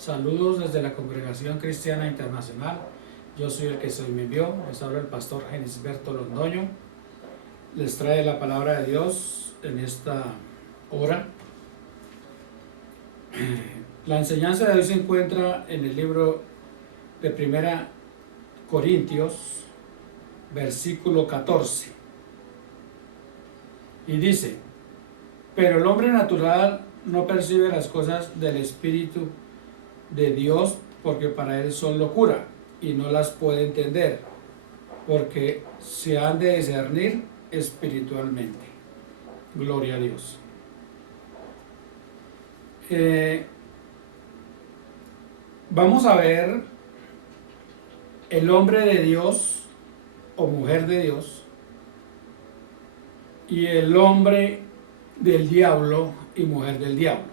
Saludos desde la Congregación Cristiana Internacional. Yo soy el que soy me envió. Les habla el pastor Genisberto Londoño. Les trae la palabra de Dios en esta hora. La enseñanza de hoy se encuentra en el libro de 1 Corintios, versículo 14. Y dice: pero el hombre natural no percibe las cosas del Espíritu de Dios, porque para él son locura y no las puede entender, porque se han de discernir espiritualmente. Gloria a Dios. Vamos a ver el hombre de Dios o mujer de Dios y el hombre del diablo y mujer del diablo.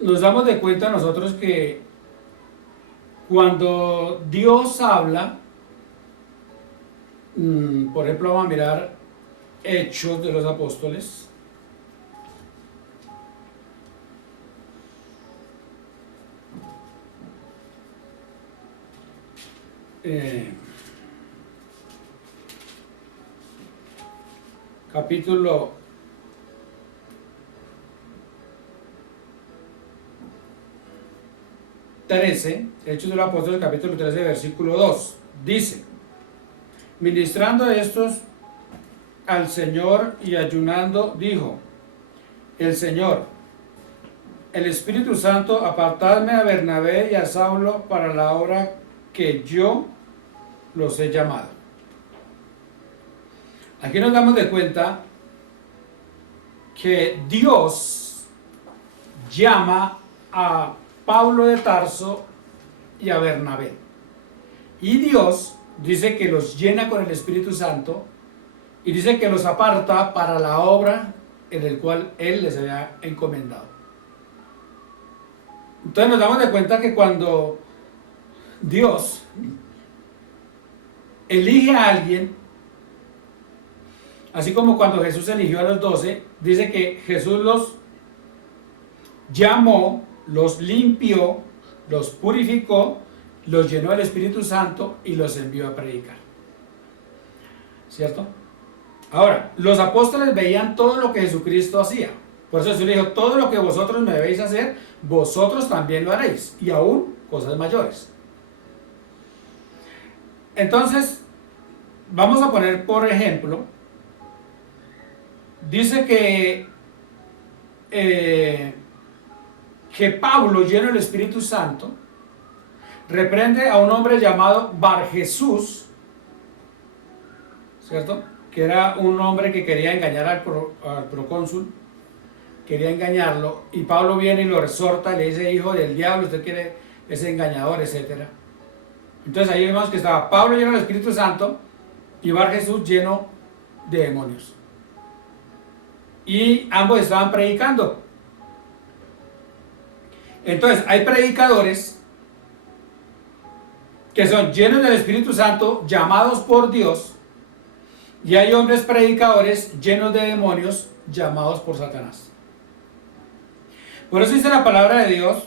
Nos damos de cuenta nosotros que cuando Dios habla, por ejemplo, vamos a mirar Hechos de los Apóstoles. Capítulo 13, Hechos de los Apóstoles, capítulo 13, versículo 2, dice: ministrando estos al Señor y ayunando, dijo el Señor, el Espíritu Santo, apartadme a Bernabé y a Saulo para la obra que yo los he llamado. Aquí nos damos de cuenta que Dios llama a Pablo de Tarso y a Bernabé. Y Dios dice que los llena con el Espíritu Santo y dice que los aparta para la obra en el cual Él les había encomendado. Entonces nos damos de cuenta que cuando Dios elige a alguien, así como cuando Jesús eligió a los 12, dice que Jesús los llamó, los limpió, los purificó, los llenó del Espíritu Santo y los envió a predicar. ¿Cierto? Ahora, los apóstoles veían todo lo que Jesucristo hacía. Por eso Jesús le dijo: todo lo que vosotros me veis hacer, vosotros también lo haréis, y aún cosas mayores. Entonces, vamos a poner por ejemplo, dice que Pablo, lleno del Espíritu Santo, reprende a un hombre llamado Bar Jesús, ¿cierto? Que era un hombre que quería engañar al procónsul, quería engañarlo, y Pablo viene y lo exhorta, le dice: hijo del diablo, usted quiere, es engañador, etc. Entonces ahí vemos que estaba Pablo lleno del Espíritu Santo y Bar Jesús lleno de demonios, y ambos estaban predicando. Entonces hay predicadores que son llenos del Espíritu Santo, llamados por Dios, y hay hombres predicadores llenos de demonios, llamados por Satanás. Por eso dice la palabra de Dios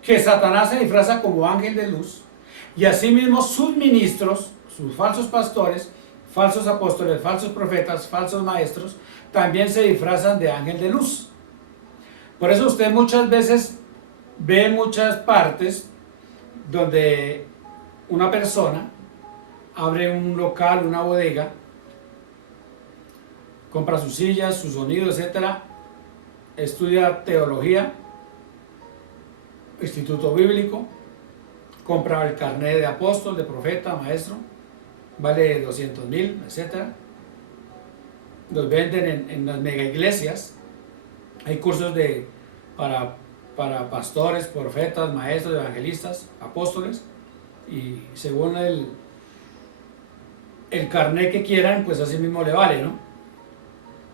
que Satanás se disfraza como ángel de luz, y asimismo sus ministros, sus falsos pastores, falsos apóstoles, falsos profetas, falsos maestros, también se disfrazan de ángel de luz. Por eso usted muchas veces ve muchas partes donde una persona abre un local, una bodega, compra sus sillas, su sonido, etc., estudia teología, instituto bíblico, compra el carnet de apóstol, de profeta, maestro, vale 200,000, etc. Los venden en las mega iglesias. Hay cursos para pastores, profetas, maestros, evangelistas, apóstoles, y según el carnet que quieran, pues así mismo le vale, ¿no?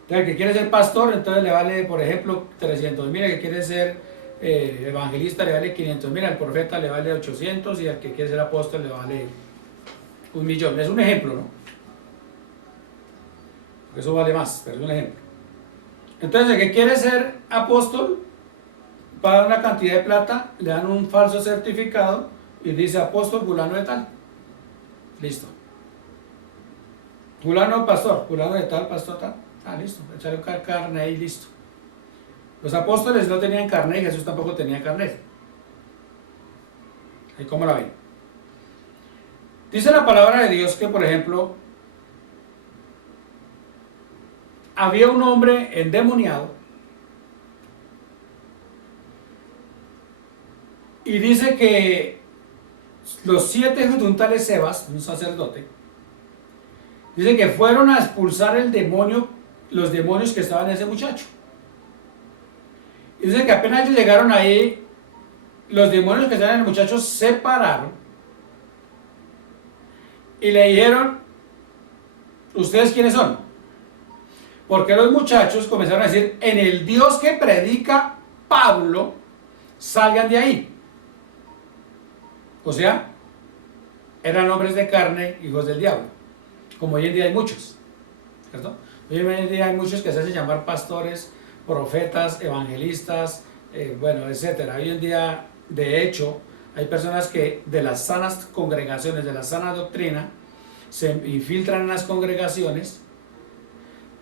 Entonces, el que quiere ser pastor, entonces le vale, por ejemplo, 300,000. El que quiere ser evangelista le vale 500,000, al profeta le vale 800, y al que quiere ser apóstol le vale 1,000,000. Es un ejemplo, ¿no? Porque eso vale más, pero es un ejemplo. Entonces, el que quiere ser apóstol, paga una cantidad de plata, le dan un falso certificado y dice apóstol fulano de tal. Listo. Fulano pastor, fulano de tal, pastor tal. Ah, listo. Echarle carne ahí, listo. Los apóstoles no tenían carne y Jesús tampoco tenía carne. ¿Y cómo la ven? Dice la palabra de Dios que, por ejemplo, había un hombre endemoniado y dice que los 7 hijos de un tal Sebas, un sacerdote, dice que fueron a expulsar el demonio, los demonios que estaban en ese muchacho. Y dice que apenas ellos llegaron ahí, los demonios que estaban en el muchacho se pararon y le dijeron, ¿ustedes quiénes son? Porque los muchachos comenzaron a decir, en el Dios que predica Pablo, salgan de ahí. O sea, eran hombres de carne, hijos del diablo. Como hoy en día hay muchos, ¿cierto? Hoy en día hay muchos que se hacen llamar pastores, profetas, evangelistas, bueno, etcétera. Hoy en día, de hecho, hay personas que de las sanas congregaciones, de la sana doctrina, se infiltran en las congregaciones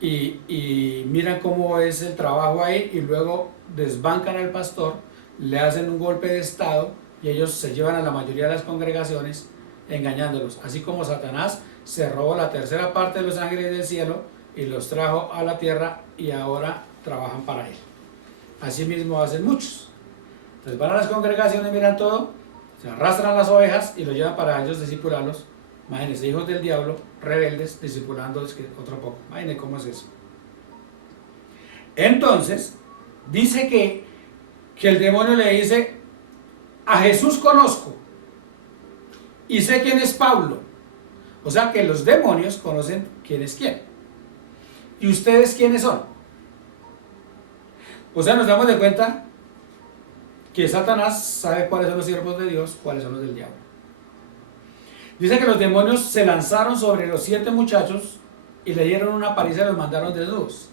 y miran cómo es el trabajo ahí y luego desbancan al pastor, le hacen un golpe de estado y ellos se llevan a la mayoría de las congregaciones engañándolos. Así como Satanás se robó la tercera parte de los ángeles del cielo y los trajo a la tierra y ahora trabajan para él. Así mismo hacen muchos. Entonces van a las congregaciones, miran todo, se arrastran las ovejas y lo llevan para ellos discipularlos. Imagínense, hijos del diablo, rebeldes, discipulándolos otro poco. Imagínense cómo es eso. Entonces, dice que el demonio le dice, a Jesús conozco y sé quién es Pablo. O sea que los demonios conocen quién es quién. ¿Y ustedes quiénes son? O sea, nos damos de cuenta que Satanás sabe cuáles son los siervos de Dios, cuáles son los del diablo. Dice que los demonios se lanzaron sobre los 7 muchachos y le dieron una paliza y los mandaron desnudos.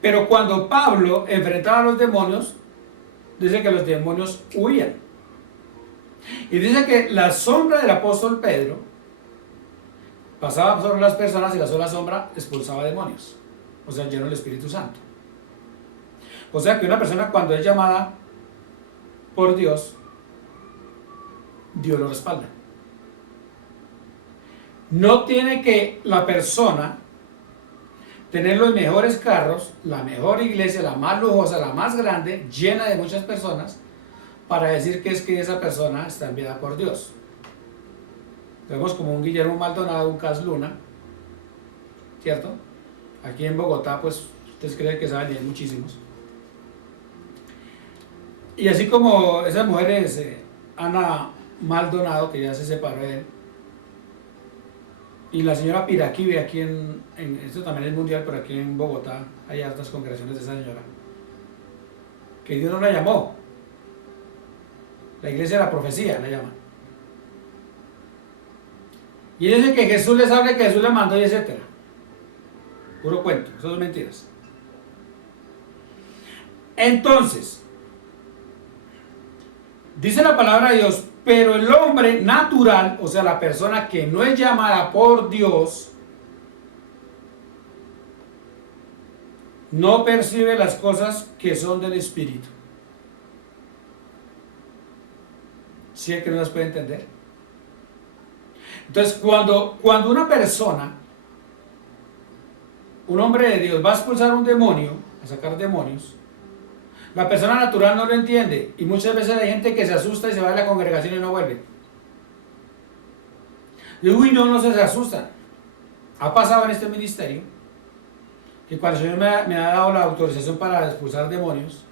Pero cuando Pablo enfrentaba a los demonios, dice que los demonios huían. Y dice que la sombra del apóstol Pedro pasaba sobre las personas y la sola sombra expulsaba demonios. O sea, lleno del Espíritu Santo. O sea que una persona cuando es llamada por Dios, Dios lo respalda. No tiene que la persona tener los mejores carros, la mejor iglesia, la más lujosa, la más grande, llena de muchas personas, para decir que es que esa persona está enviada por Dios. Vemos como un Guillermo Maldonado, un Cas Luna, ¿cierto? Aquí en Bogotá, pues, ustedes creen que saben, y hay muchísimos. Y así como esas mujeres, Ana Maldonado, que ya se separó de él, y la señora Piraquive, aquí esto también es mundial, pero aquí en Bogotá hay hartas congregaciones de esa señora, que Dios no la llamó. La iglesia de la profecía la llaman. Y dice que Jesús les habla, que Jesús le mandó y etcétera. Puro cuento, eso son mentiras. Entonces, dice la palabra de Dios, pero el hombre natural, o sea, la persona que no es llamada por Dios, no percibe las cosas que son del Espíritu. ¿Sí es que no las puede entender? Entonces, cuando una persona, un hombre de Dios, va a expulsar un demonio, a sacar demonios, la persona natural no lo entiende y muchas veces hay gente que se asusta y se va de la congregación y no vuelve. Y uy, no se asustan. Ha pasado en este ministerio que cuando el Señor me ha dado la autorización para expulsar demonios,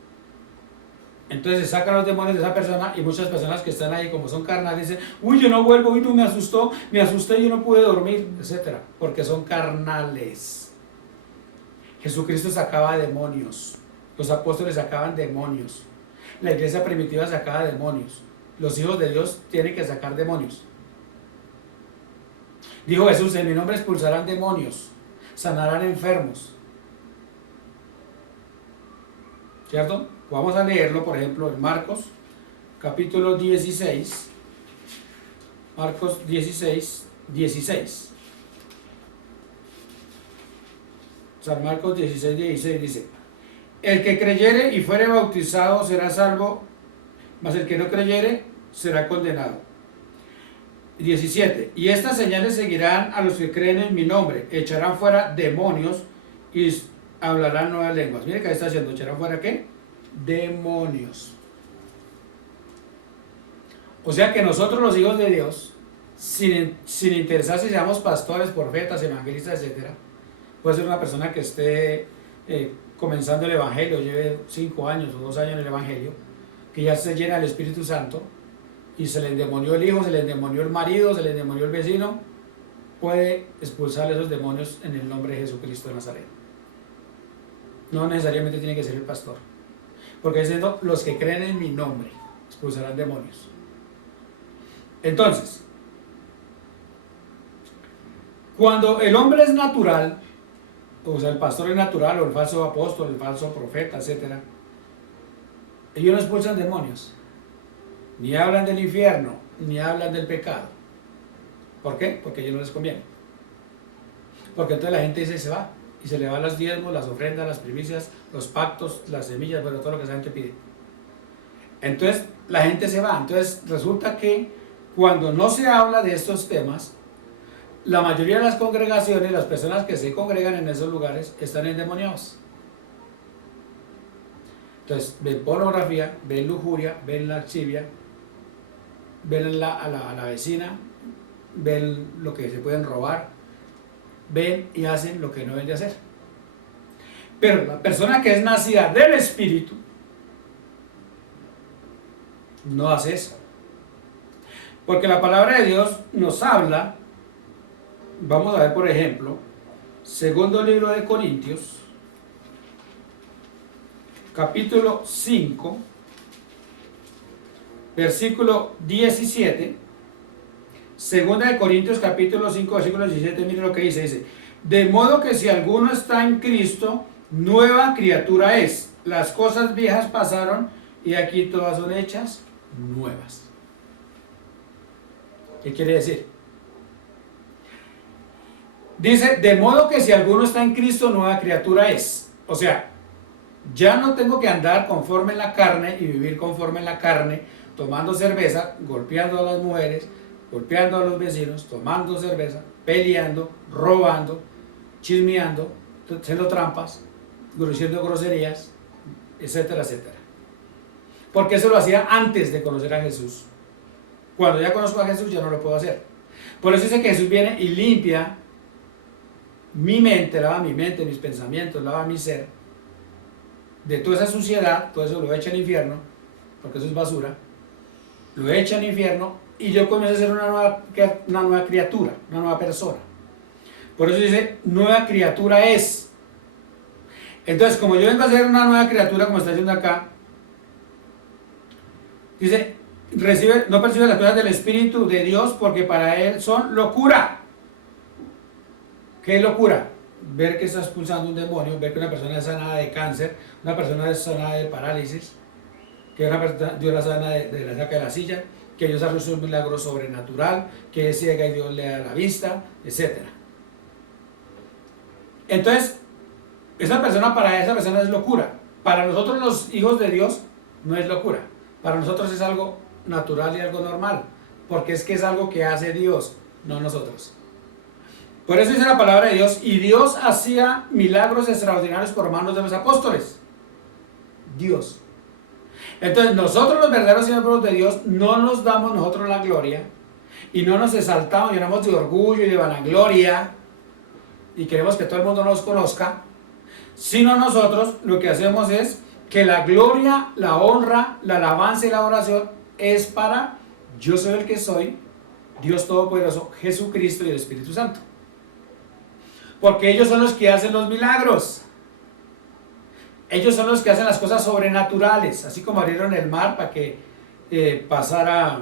entonces se sacan los demonios de esa persona y muchas personas que están ahí como son carnales dicen, uy, yo no vuelvo, uy, no, me asusté, yo no pude dormir, etcétera, porque son carnales. Jesucristo sacaba demonios. Los apóstoles sacaban demonios. La iglesia primitiva sacaba demonios. Los hijos de Dios tienen que sacar demonios. Dijo Jesús, en mi nombre expulsarán demonios, sanarán enfermos. ¿cierto? Vamos a leerlo, por ejemplo, en Marcos, capítulo 16, Marcos 16, 16. San Marcos 16, 16 dice: el que creyere y fuere bautizado será salvo, mas el que no creyere será condenado. 17. Y estas señales seguirán a los que creen en mi nombre: echarán fuera demonios y hablarán nuevas lenguas. Mire que está haciendo, echarán fuera ¿qué? Demonios. O sea que nosotros, los hijos de Dios, sin interesar si seamos pastores, profetas, evangelistas, etc., puede ser una persona que esté comenzando el evangelio, lleve 5 años o 2 años en el evangelio, que ya se llena del Espíritu Santo y se le endemonió el hijo, se le endemonió el marido, se le endemonió el vecino, puede expulsar esos demonios en el nombre de Jesucristo de Nazaret. No necesariamente tiene que ser el pastor, porque diciendo los que creen en mi nombre expulsarán demonios. Entonces, cuando el hombre es natural, o sea, el pastor es natural, o el falso apóstol, el falso profeta, etc., ellos no expulsan demonios, ni hablan del infierno, ni hablan del pecado. ¿Por qué? Porque a ellos no les conviene. Porque entonces la gente dice, se va, y se le van los diezmos, las ofrendas, las primicias, los pactos, las semillas, bueno, todo lo que esa gente pide. Entonces la gente se va. Entonces resulta que cuando no se habla de estos temas, la mayoría de las congregaciones, las personas que se congregan en esos lugares, están endemoniados. Entonces ven pornografía, ven lujuria, ven lascivia, ven a la vecina, ven lo que se pueden robar, ven y hacen lo que no deben de hacer. Pero la persona que es nacida del Espíritu no hace eso. Porque la palabra de Dios nos habla, vamos a ver por ejemplo, segundo libro de Corintios, capítulo 5, versículo 17. Segunda de Corintios capítulo 5, versículo 17, mire lo que dice, de modo que si alguno está en Cristo, nueva criatura es. Las cosas viejas pasaron y aquí todas son hechas nuevas. ¿Qué quiere decir? Dice, de modo que si alguno está en Cristo, nueva criatura es. O sea, ya no tengo que andar conforme en la carne y vivir conforme en la carne, tomando cerveza, golpeando a las mujeres, golpeando a los vecinos, tomando cerveza, peleando, robando, chismeando, haciendo trampas, diciendo groserías, etcétera, etcétera. Porque eso lo hacía antes de conocer a Jesús. Cuando ya conozco a Jesús ya no lo puedo hacer. Por eso dice que Jesús viene y limpia mi mente, lava mi mente, mis pensamientos, lava mi ser de toda esa suciedad. Todo eso lo echa al infierno, porque eso es basura, lo echa al infierno y yo comienzo a ser una nueva criatura, una nueva persona. Por eso dice, nueva criatura es. Entonces, como yo vengo a ser una nueva criatura, como está diciendo acá, dice, no percibe las cosas del Espíritu de Dios, porque para él son locura. ¿Qué es locura? Ver que está expulsando un demonio, ver que una persona es sanada de cáncer, una persona es sanada de parálisis, que una persona, Dios la sana de la saca de la silla, que Dios hace un milagro sobrenatural, que es ciega y Dios le da la vista, etc. Entonces, para esa persona es locura. Para nosotros los hijos de Dios no es locura. Para nosotros es algo natural y algo normal, porque es que es algo que hace Dios, no nosotros. Por eso dice la palabra de Dios, y Dios hacía milagros extraordinarios por manos de los apóstoles. Dios. Entonces nosotros los verdaderos siervos de Dios no nos damos nosotros la gloria y no nos exaltamos, llenamos de orgullo y de vanagloria y queremos que todo el mundo nos conozca, sino nosotros lo que hacemos es que la gloria, la honra, la alabanza y la oración es para yo soy el que soy, Dios Todopoderoso, Jesucristo y el Espíritu Santo. Porque ellos son los que hacen los milagros. Ellos son los que hacen las cosas sobrenaturales, así como abrieron el mar para que pasara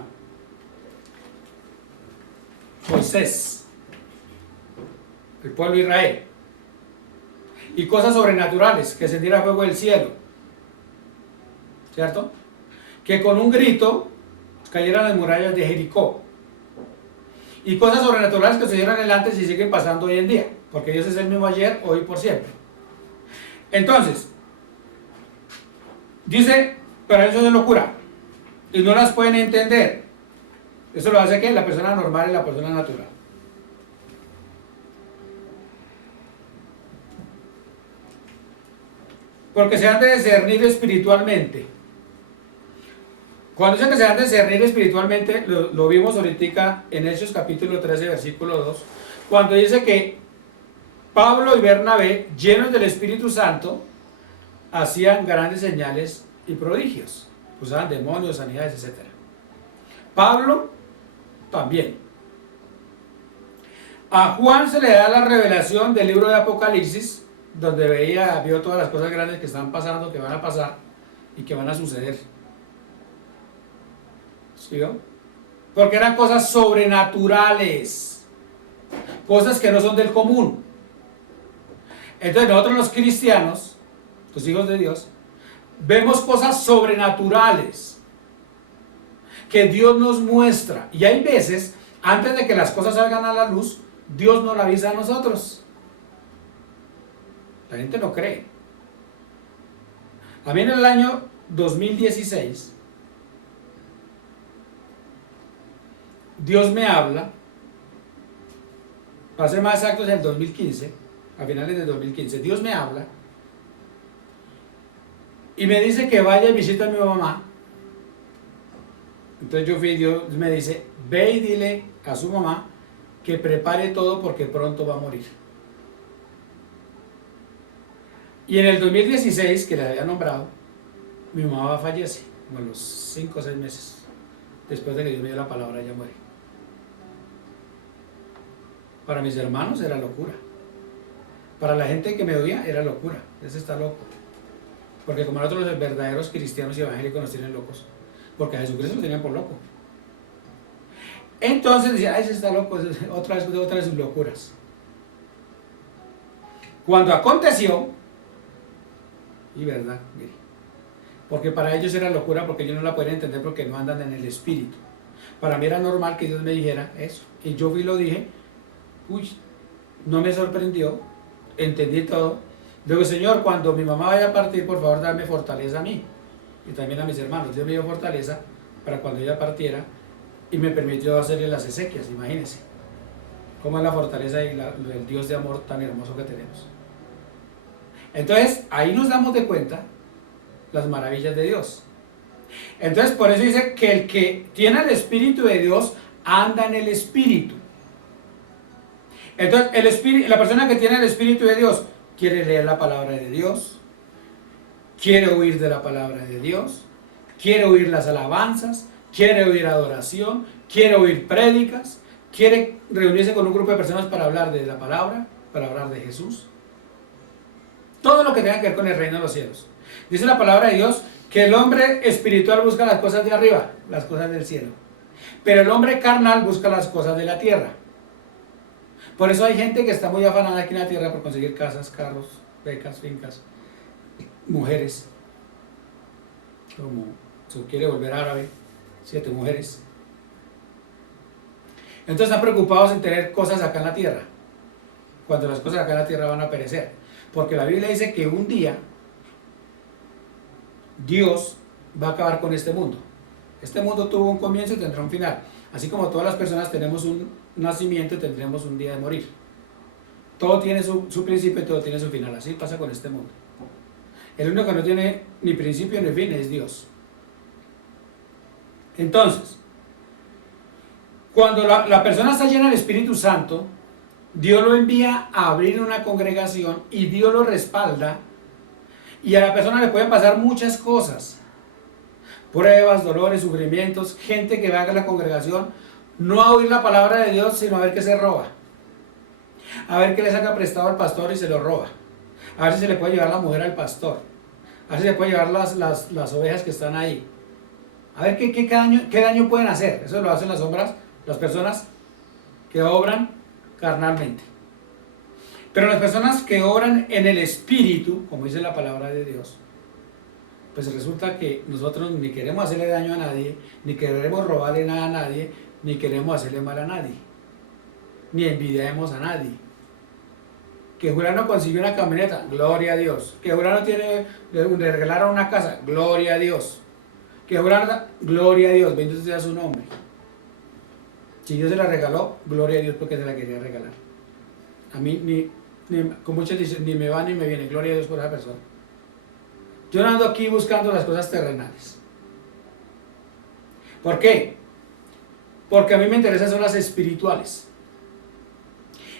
Moisés, el pueblo de Israel, y cosas sobrenaturales, que descendiera fuego del cielo, ¿cierto? Que con un grito cayeran las murallas de Jericó. Y cosas sobrenaturales que se dieron en el antes y siguen pasando hoy en día, porque Dios es el mismo ayer, hoy y por siempre. Entonces, dice, pero eso es locura, y no las pueden entender. Eso lo hace que la persona normal y la persona natural. Porque se han de discernir espiritualmente. Cuando dicen que se han de discernir espiritualmente, lo vimos ahorita en Hechos capítulo 13, versículo 2, cuando dice que Pablo y Bernabé, llenos del Espíritu Santo, hacían grandes señales y prodigios, usaban demonios, sanidades, etc. Pablo también. A Juan se le da la revelación del libro de Apocalipsis, donde vio todas las cosas grandes que están pasando, que van a pasar y que van a suceder. ¿Sí vio? Porque eran cosas sobrenaturales, cosas que no son del común. Entonces nosotros los cristianos, los hijos de Dios, vemos cosas sobrenaturales que Dios nos muestra. Y hay veces, antes de que las cosas salgan a la luz, Dios nos la avisa a nosotros. La gente no cree. A mí en el año 2016, Dios me habla, para ser más exactos, en el 2015, a finales del 2015, Dios me habla y me dice que vaya y visite a mi mamá. Entonces yo fui, Dios me dice, ve y dile a su mamá que prepare todo porque pronto va a morir. Y en el 2016, que le había nombrado, mi mamá fallece, como a los 5 o 6 meses, después de que Dios me dio la palabra, ella muere. Para mis hermanos era locura. Para la gente que me oía era locura. Ese está loco. Porque como nosotros los verdaderos cristianos y evangélicos nos tienen locos. Porque a Jesucristo lo tenían por loco. Entonces decía, ese está loco, otra de sus locuras. Cuando aconteció, y verdad, mire, porque para ellos era locura porque ellos no la pueden entender porque no andan en el espíritu. Para mí era normal que Dios me dijera eso. Y yo fui y lo dije. Uy, no me sorprendió, entendí todo. Luego, Señor, cuando mi mamá vaya a partir, por favor, dame fortaleza a mí y también a mis hermanos. Dios me dio fortaleza para cuando ella partiera y me permitió hacerle las exequias, imagínense. Cómo es la fortaleza y el Dios de amor tan hermoso que tenemos. Entonces, ahí nos damos de cuenta las maravillas de Dios. Entonces, por eso dice que el que tiene el Espíritu de Dios anda en el Espíritu. Entonces, la persona que tiene el Espíritu de Dios quiere leer la palabra de Dios, quiere oír de la palabra de Dios, quiere oír las alabanzas, quiere oír adoración, quiere oír prédicas, quiere reunirse con un grupo de personas para hablar de la palabra, para hablar de Jesús. Todo lo que tenga que ver con el reino de los cielos. Dice la palabra de Dios que el hombre espiritual busca las cosas de arriba, las cosas del cielo. Pero el hombre carnal busca las cosas de la tierra. Por eso hay gente que está muy afanada aquí en la tierra por conseguir casas, carros, becas, fincas, mujeres. Como se quiere volver árabe, 7 mujeres. Entonces están preocupados en tener cosas acá en la tierra, cuando las cosas acá en la tierra van a perecer. Porque la Biblia dice que un día Dios va a acabar con este mundo. Este mundo tuvo un comienzo y tendrá un final. Así como todas las personas tenemos un nacimiento y tendremos un día de morir. Todo tiene su principio y todo tiene su final. Así pasa con este mundo. El único que no tiene ni principio ni fin es Dios. Entonces, cuando la persona está llena del Espíritu Santo, Dios lo envía a abrir una congregación y Dios lo respalda, y a la persona le pueden pasar muchas cosas, pruebas, dolores, sufrimientos, gente que va a la congregación no a oír la palabra de Dios, sino a ver qué se roba, a ver qué le saca prestado al pastor y se lo roba, a ver si se le puede llevar la mujer al pastor, a ver si se le puede llevar las ovejas que están ahí, a ver qué daño pueden hacer. Eso lo hacen las personas que obran carnalmente. Pero las personas que obran en el Espíritu, como dice la palabra de Dios, pues resulta que nosotros ni queremos hacerle daño a nadie, ni queremos robarle nada a nadie, ni queremos hacerle mal a nadie, ni envidiamos a nadie. Que Juliano consiguió una camioneta, gloria a Dios. Que Juliano le regalaron una casa, gloria a Dios. Que Juliano, gloria a Dios, bendito sea su nombre. Si Dios se la regaló, gloria a Dios porque se la quería regalar. A mí, como muchos dicen, ni me va ni me viene, gloria a Dios por esa persona. Yo no ando aquí buscando las cosas terrenales. ¿Por qué? Porque a mí me interesan son las espirituales.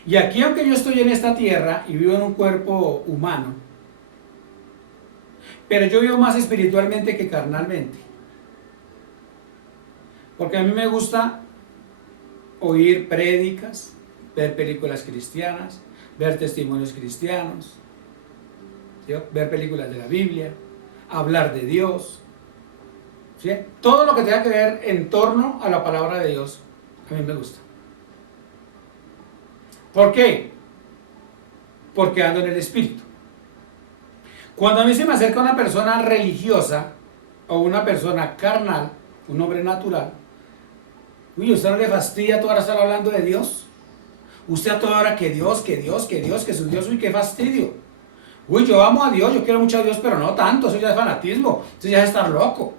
Y aquí, aunque yo estoy en esta tierra y vivo en un cuerpo humano, pero yo vivo más espiritualmente que carnalmente. Porque a mí me gusta oír prédicas, ver películas cristianas, ver testimonios cristianos, ¿sí? Ver películas de la Biblia, hablar de Dios, ¿sí? Todo lo que tenga que ver en torno a la palabra de Dios, a mí me gusta. ¿Por qué? Porque ando en el Espíritu. Cuando a mí se me acerca una persona religiosa o una persona carnal, un hombre natural, uy, ¿usted no le fastidia toda hora estar hablando de Dios? Usted a toda hora que Dios, que Dios, que Dios, que su Dios, uy, qué fastidio. Uy, yo amo a Dios, yo quiero mucho a Dios, pero no tanto, eso ya es fanatismo, eso ya es estar loco.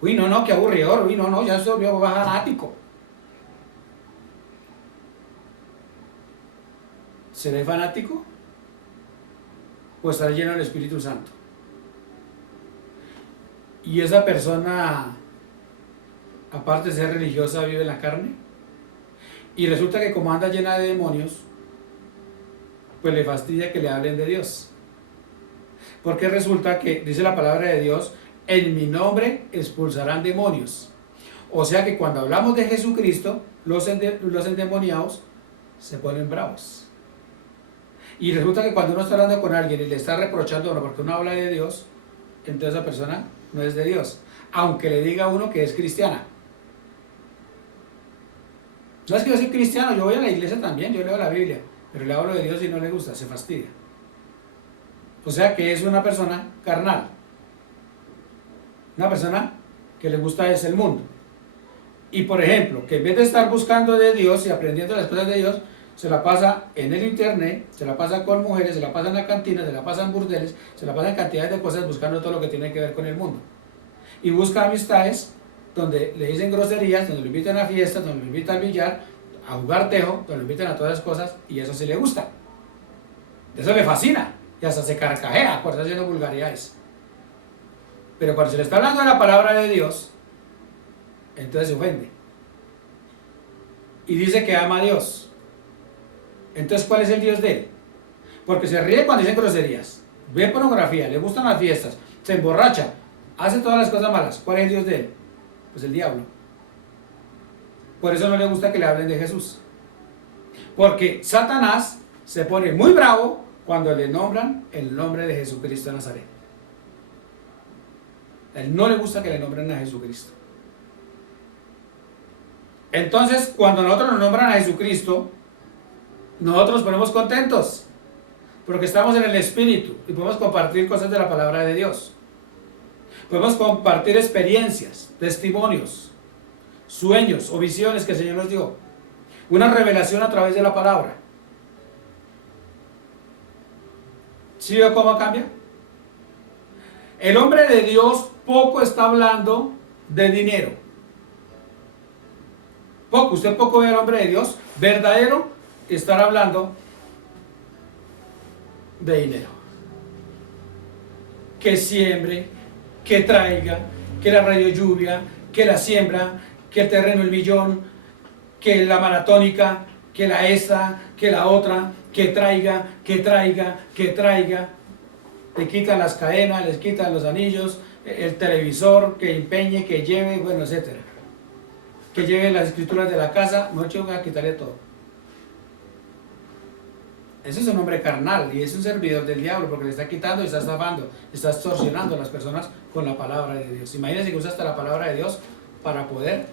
Uy, no, qué aburridor, uy, no, ya eso es fanático. ¿Seré fanático? ¿O estaré lleno del Espíritu Santo? Y esa persona, aparte de ser religiosa, vive en la carne. Y resulta que como anda llena de demonios, pues le fastidia que le hablen de Dios. Porque resulta que, dice la palabra de Dios, en mi nombre expulsarán demonios. O sea que cuando hablamos de Jesucristo, los endemoniados se ponen bravos. Y resulta que cuando uno está hablando con alguien y le está reprochando porque uno habla de Dios, entonces esa persona no es de Dios, aunque le diga a uno que es cristiana. No es que yo soy cristiano, yo voy a la iglesia también, yo leo la Biblia, pero le hablo de Dios y no le gusta, se fastidia. O sea que es una persona carnal, una persona que le gusta es el mundo. Y por ejemplo, que en vez de estar buscando de Dios y aprendiendo las cosas de Dios, se la pasa en el internet, se la pasa con mujeres, se la pasa en la cantina, se la pasa en burdeles, se la pasa en cantidades de cosas buscando todo lo que tiene que ver con el mundo. Y busca amistades donde le dicen groserías, donde lo invitan a fiestas, donde lo invitan al billar, a jugar tejo, donde lo invitan a todas las cosas, y eso sí le gusta. Eso le fascina, y hasta se carcajea por estar haciendo vulgaridades. Pero cuando se le está hablando de la palabra de Dios, entonces se ofende. Y dice que ama a Dios. Entonces, ¿cuál es el Dios de él? Porque se ríe cuando dicen groserías, ve pornografía, le gustan las fiestas, se emborracha, hace todas las cosas malas. ¿Cuál es el Dios de él? Pues el diablo. Por eso no le gusta que le hablen de Jesús. Porque Satanás se pone muy bravo cuando le nombran el nombre de Jesucristo de Nazaret. A él no le gusta que le nombren a Jesucristo. Entonces, cuando nosotros nos nombran a Jesucristo, nosotros nos ponemos contentos, porque estamos en el Espíritu y podemos compartir cosas de la palabra de Dios. Podemos compartir experiencias, testimonios, sueños o visiones que el Señor nos dio. Una revelación a través de la palabra. ¿Sí veo cómo cambia? El hombre de Dios poco está hablando de dinero. Poco, usted poco ve al hombre de Dios verdadero estar hablando de dinero. Que siembre, que traiga, que la radio lluvia, que la siembra, que el terreno el millón, que la maratónica, que la esta, que la otra, que traiga, que traiga, que traiga. Le quitan las cadenas, les quitan los anillos, el televisor, que empeñe, que lleve, bueno, etcétera. Que lleve las escrituras de la casa, no voy a quitarle todo. Ese es un hombre carnal y es un servidor del diablo porque le está quitando y está estafando, está extorsionando a las personas con la palabra de Dios. Imagínense que usa hasta la palabra de Dios para poder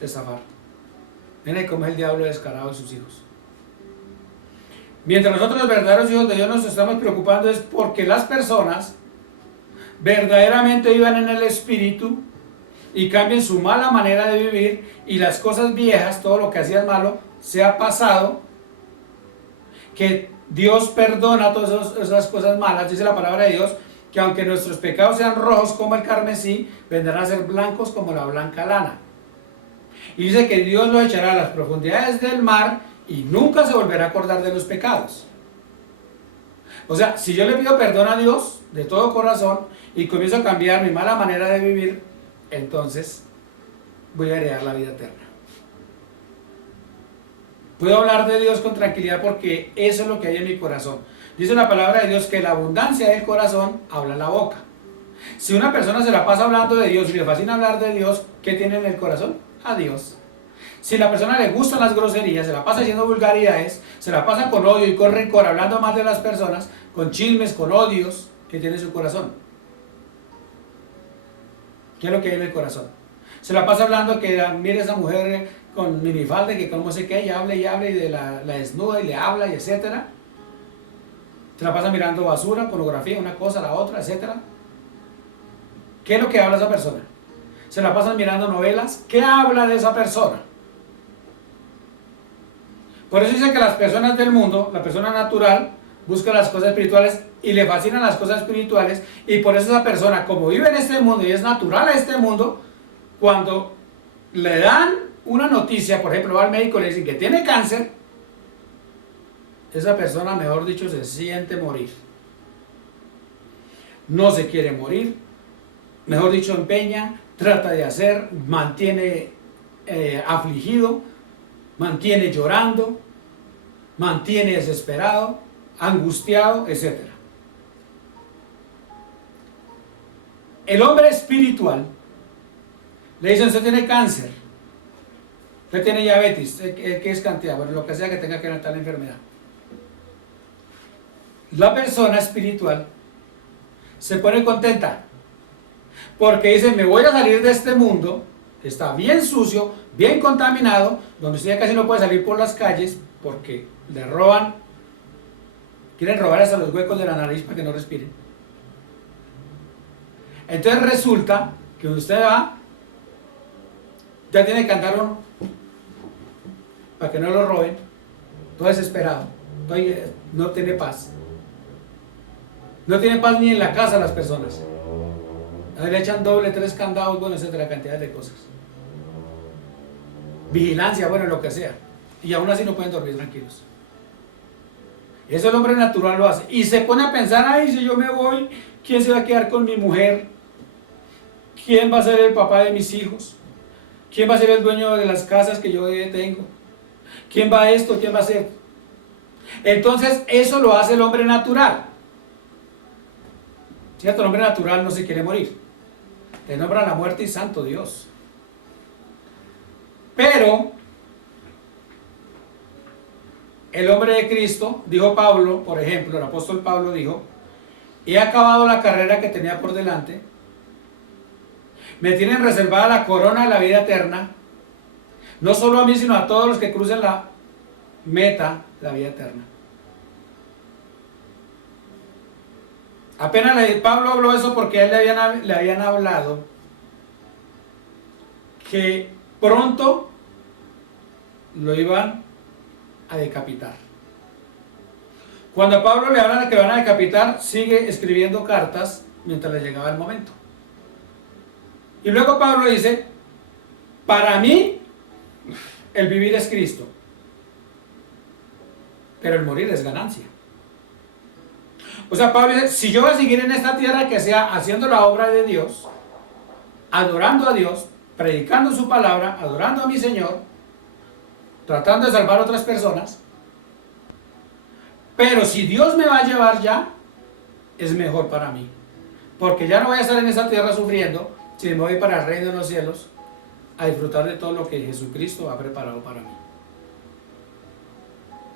estafar. Miren cómo es el diablo descarado de sus hijos. Mientras nosotros los verdaderos hijos de Dios nos estamos preocupando es porque las personas verdaderamente vivan en el Espíritu y cambien su mala manera de vivir y las cosas viejas, todo lo que hacían malo, sea pasado, que Dios perdona todas esas cosas malas. Dice la palabra de Dios que aunque nuestros pecados sean rojos como el carmesí, vendrán a ser blancos como la blanca lana. Y dice que Dios los echará a las profundidades del mar y nunca se volverá a acordar de los pecados. O sea, si yo le pido perdón a Dios de todo corazón y comienzo a cambiar mi mala manera de vivir, entonces voy a heredar la vida eterna. Puedo hablar de Dios con tranquilidad porque eso es lo que hay en mi corazón. Dice la palabra de Dios que la abundancia del corazón habla la boca. Si una persona se la pasa hablando de Dios y le fascina hablar de Dios, ¿qué tiene en el corazón? A Dios. Si a la persona le gustan las groserías, se la pasa haciendo vulgaridades, se la pasa con odio y con rencor, hablando más de las personas, con chismes, con odios, ¿qué tiene en su corazón? ¿Qué es lo que hay en el corazón? Se la pasa hablando que mire esa mujer con minifalda, que como sé qué, y habla y de la desnuda y le habla y etcétera. Se la pasa mirando basura, pornografía, una cosa, la otra, etcétera. ¿Qué es lo que habla esa persona? Se la pasan mirando novelas. ¿Qué habla de esa persona? Por eso dice que las personas del mundo, la persona natural, busca las cosas espirituales y le fascinan las cosas espirituales, y por eso esa persona, como vive en este mundo y es natural a este mundo, cuando le dan una noticia, por ejemplo, va al médico y le dicen que tiene cáncer, esa persona, mejor dicho, se siente morir. No se quiere morir, mejor dicho, empeña, trata de hacer, mantiene afligido, mantiene llorando, mantiene desesperado, angustiado, etc. El hombre espiritual le dicen: usted tiene cáncer, usted tiene diabetes, ¿qué es cantidad? Bueno, lo que sea que tenga que tratar la enfermedad. La persona espiritual se pone contenta porque dice: me voy a salir de este mundo que está bien sucio, bien contaminado, donde usted ya casi no puede salir por las calles porque le roban, quieren robar hasta los huecos de la nariz para que no respiren. Entonces resulta que donde usted va, ya tiene que andar uno para que no lo roben, todo desesperado, no tiene paz. No tiene paz ni en la casa las personas. A le echan doble, 3 candados, bueno, etcétera, cantidad de cosas. Vigilancia, bueno, lo que sea. Y aún así no pueden dormir tranquilos. Eso el hombre natural lo hace. Y se pone a pensar: ay, si yo me voy, ¿quién se va a quedar con mi mujer? ¿Quién va a ser el papá de mis hijos? ¿Quién va a ser el dueño de las casas que yo tengo? ¿Quién va a esto? ¿Quién va a hacer? Entonces, eso lo hace el hombre natural. ¿Cierto? El hombre natural no se quiere morir. Le nombra la muerte y santo Dios. Pero el hombre de Cristo, dijo Pablo, por ejemplo, el apóstol Pablo dijo: he acabado la carrera que tenía por delante, me tienen reservada la corona de la vida eterna, no solo a mí, sino a todos los que crucen la meta, la vida eterna. Apenas Pablo habló eso porque a él le habían hablado que pronto lo iban a decapitar. Cuando a Pablo le hablan de que lo van a decapitar, sigue escribiendo cartas mientras le llegaba el momento. Y luego Pablo dice: para mí el vivir es Cristo, pero el morir es ganancia. O sea, Pablo dice: si yo voy a seguir en esta tierra, que sea haciendo la obra de Dios, adorando a Dios, predicando su palabra, adorando a mi Señor, tratando de salvar a otras personas. Pero si Dios me va a llevar ya, es mejor para mí, porque ya no voy a estar en esta tierra sufriendo, sino me voy para el reino de los cielos a disfrutar de todo lo que Jesucristo ha preparado para mí.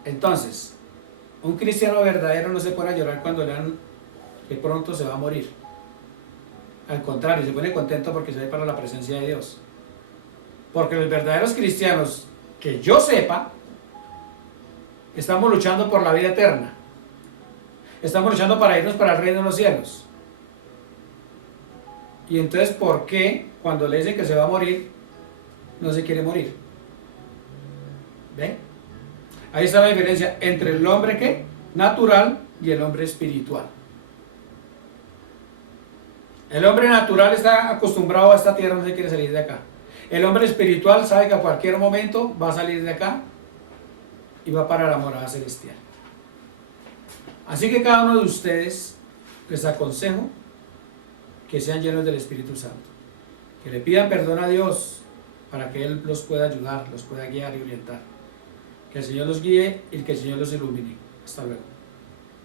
Entonces, un cristiano verdadero no se pone a llorar cuando le dan que pronto se va a morir. Al contrario, se pone contento porque se va para la presencia de Dios. Porque los verdaderos cristianos, que yo sepa, estamos luchando por la vida eterna. Estamos luchando para irnos para el reino de los cielos. Y entonces, ¿por qué cuando le dicen que se va a morir, no se quiere morir? ¿Ve? Ahí está la diferencia entre el hombre ¿qué? Natural y el hombre espiritual. El hombre natural está acostumbrado a esta tierra, no se quiere salir de acá. El hombre espiritual sabe que a cualquier momento va a salir de acá y va para la morada celestial. Así que cada uno de ustedes les aconsejo que sean llenos del Espíritu Santo, que le pidan perdón a Dios para que Él los pueda ayudar, los pueda guiar y orientar. Que el Señor los guíe y que el Señor los ilumine. Hasta luego.